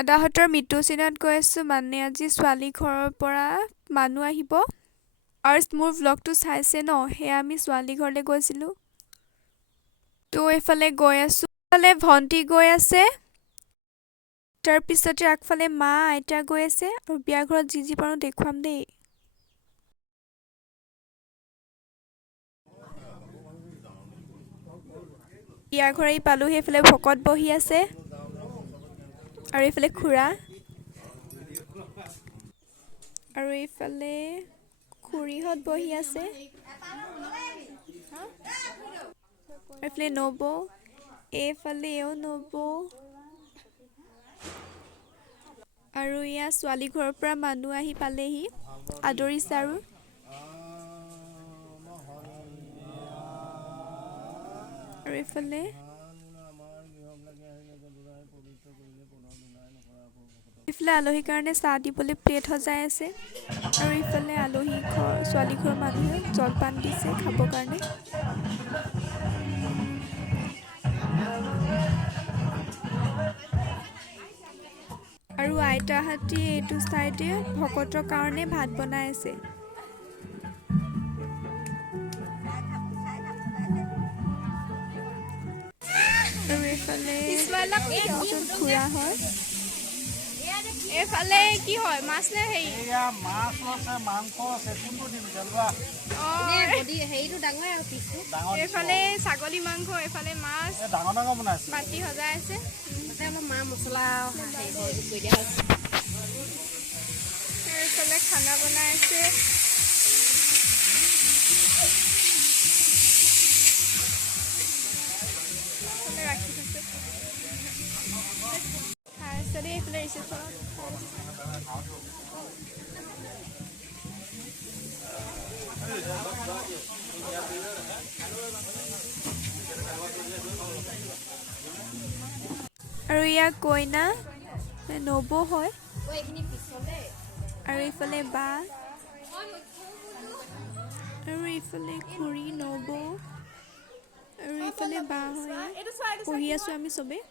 দাদাহঁতৰ মৃত্যুচিনত গৈ আছোঁ মানে আজি ছোৱালী ঘৰৰ পৰা মানুহ আহিব আৰু মোৰ ভ্লগটো চাইছে ন সেয়া আমি ছোৱালী ঘৰলৈ গৈছিলোঁ তো এইফালে গৈ আছোঁ এইফালে ভণ্টি গৈ আছে তাৰপিছতে আগফালে মা আইতা গৈ আছে আৰু বিয়া ঘৰত যি পাৰোঁ দেখুৱাম দেই বিয়া ঘৰ পালোঁ সেইফালে ভকত বহি আছে আৰু এইফালে খুৰা আৰু এইফালে খুৰীহঁত বহি আছে এইফালে নবৌ এইফালে এও নবৌ আৰু ইয়া ছোৱালী ঘৰৰ পৰা মানুহ আহি পালেহি আদৰিছে আৰু এইফালে আলহীৰ কাৰণে চাহ দিবলৈ প্লেট সজাই আছে আৰু ইফালে আলহী ঘৰ ছোৱালী ঘৰৰ মানুহে জলপান দিছে খাবৰ কাৰণে আৰু আইতাহঁতে এইটো চাইডে ভকতৰ কাৰণে ভাত বনাই আছে আৰু এইফালে খুৰা হয় এইফালে কি হয় মাছ নে হেৰি মাছ আছে মাংস আছে কোনটো দিম জলবা হেৰিটো ডাঙৰ আৰু পিচটো এইফালে ছাগলী মাংস এইফালে মাছ ডাঙৰ ডাঙৰ বনাইছে মাটি সজাই আছে তাতে অলপ মা মছলা হেৰি কৰি দিয়া হৈছে এইফালে খানা বনাই আছে ৰাখি থৈছে খাই আছে দেই এইফালে ৰিচিপশ্যনত আৰু ইয়াক কইনা নবৌ হয় আৰু এইফালে বা আৰু এইফালে খুৰী নবৌ আৰু এইফালে বা হয় পঢ়ি আছোঁ আমি চবেই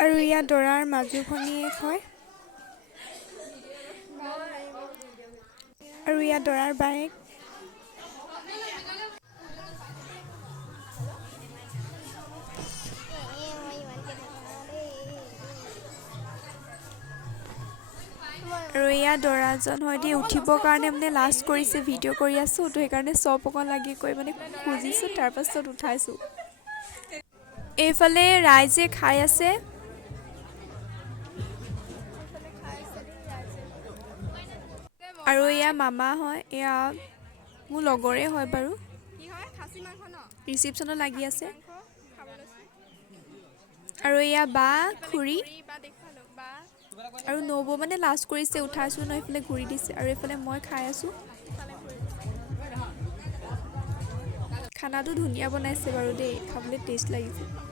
আৰু ইয়াত দৰাৰ মাজু ভনীয়েক হয় আৰু ইয়াত দৰাৰ বায়েক আৰু এয়া দৰাজন হয়তো উঠিবৰ কাৰণে মানে লাজ কৰিছে ভিডিঅ' কৰি আছোঁ তো সেইকাৰণে চব অকণ লাগি কৈ মানে খুজিছোঁ তাৰপাছত উঠাইছোঁ এইফালে ৰাইজে খাই আছে আৰু এয়া মামা হয় এয়া মোৰ লগৰে হয় বাৰু ৰিচিপশ্যনত লাগি আছে আৰু এয়া বা খুৰী আৰু নবৌ মানে লাজ কৰিছে উঠাইছোঁ ন এইফালে ঘূৰি দিছে আৰু এইফালে মই খাই আছোঁ খানাটো ধুনীয়া বনাইছে বাৰু দেই খাবলৈ টেষ্ট লাগিছে